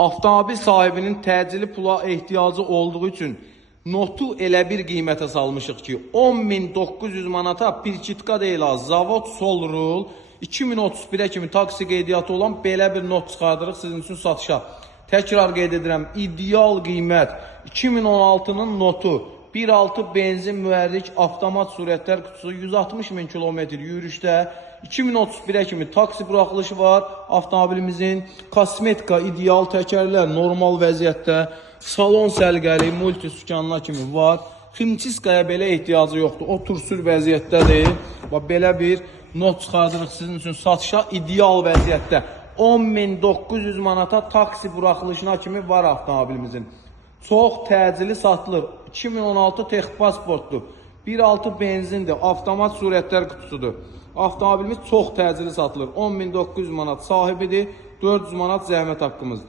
Avtomobil sahibinin təcili pula ehtiyacı olduğu üçün notu elə bir qiymətə salmışıq ki, 10.900 manata pirkitka deyil az, zavod sol rul, 2031-ə kimi taksi qeydiyyatı olan belə bir not çıxardırıq sizin üçün satışa. Təkrar qeyd edirəm, ideal qiymət 2016-nın notu 1.6 benzin mühərrik avtomat sürətlər kutusu 160.000 kilometr yürüyüşdə 2031-ə kimi taksi buraxılışı var. Avtomobilimizin kosmetika, ideal təkərlər normal vəziyyətdə, salon səlqəli, multi sükanlar kimi var. Ximçiskaya belə ehtiyacı yoxdur. O tursür vəziyyətdədir. Və belə bir not çıxardırıq sizin üçün satışa ideal vəziyyətdə. 10.900 manata taksi buraxılışına kimi var avtomobilimizin. Çox təcili satılır. 2016 texpasportdur. 1.6 benzindir. Avtomat sürətlər kutusudur. Avtomobilimiz çox təcili satılır. 10.900 manat sahibidir. 400 manat zəhmət haqqımızdır.